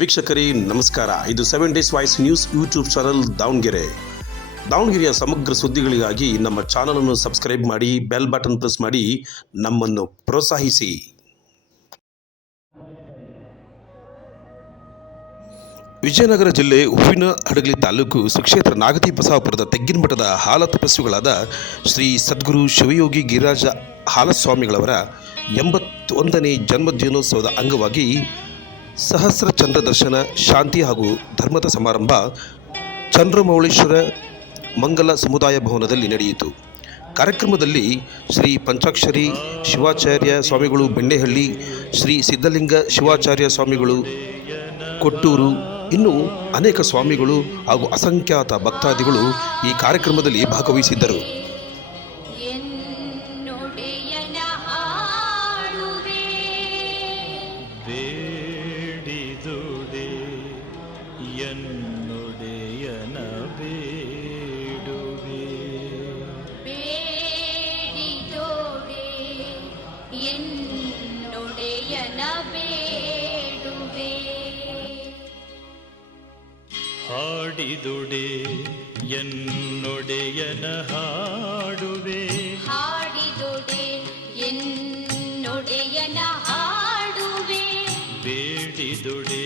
ವೀಕ್ಷಕರೇ, ನಮಸ್ಕಾರ. ಇದು seven days voice news YouTube channel Davanagere. ದಾವಣಗೆರೆಯ ಸಮಗ್ರ ಸುದ್ದಿಗಳಿಗಾಗಿ ನಮ್ಮ ಚಾನಲನ್ನು ಸಬ್ಸ್ಕ್ರೈಬ್ ಮಾಡಿ ಬೆಲ್ ಬಟನ್ ಪ್ರೆಸ್ ಮಾಡಿ, ನಮ್ಮನ್ನು ಪ್ರೋತ್ಸಾಹಿಸಿ. ವಿಜಯನಗರ ಜಿಲ್ಲೆ ಹೂವಿನ ಹಡಗಲಿ ತಾಲೂಕು ಸುಕ್ಷೇತ್ರ ನಾಗತಿ ಬಸವಾಪುರದ ತೆಗ್ಗಿನಮಠದ ಹಾಲ ತಪಸ್ವಿಗಳಾದ ಶ್ರೀ ಸದ್ಗುರು ಶಿವಯೋಗಿ ಗಿರಿರಾಜ ಹಾಲಸ್ವಾಮಿಗಳವರ ಎಂಬತ್ತೊಂದನೇ ಜನ್ಮದಿನೋತ್ಸವದ ಅಂಗವಾಗಿ ಸಹಸ್ರ ಚಂದ್ರ ದರ್ಶನ, ಶಾಂತಿ ಹಾಗೂ ಧರ್ಮದ ಸಮಾರಂಭ ಚಂದ್ರಮೌಳೇಶ್ವರ ಮಂಗಲ ಸಮುದಾಯ ಭವನದಲ್ಲಿ ನಡೆಯಿತು. ಕಾರ್ಯಕ್ರಮದಲ್ಲಿ ಶ್ರೀ ಪಂಚಾಕ್ಷರಿ ಶಿವಾಚಾರ್ಯ ಸ್ವಾಮಿಗಳು ಬೆಣ್ಣೆಹಳ್ಳಿ, ಶ್ರೀ ಸಿದ್ಧಲಿಂಗ ಶಿವಾಚಾರ್ಯ ಸ್ವಾಮಿಗಳು ಕೊಟ್ಟೂರು, ಇನ್ನು ಅನೇಕ ಸ್ವಾಮಿಗಳು ಹಾಗೂ ಅಸಂಖ್ಯಾತ ಭಕ್ತಾದಿಗಳು ಈ ಕಾರ್ಯಕ್ರಮದಲ್ಲಿ ಭಾಗವಹಿಸಿದ್ದರು. ಎನ್ನುಡೆಯನ ಬೇಡುವೆ ಬೇಡಿದೋಡೆ என்னுடையன ಬೇಡುವೆ ಹಾಡಿದುಡೆ ಎನ್ನೊಡೆಯನ ಹಾಡುವೆ ಹಾಡಿದೊಡೆ என்னுடையன ಹಾಡುವೆ ಬೇಡಿದುಡೆ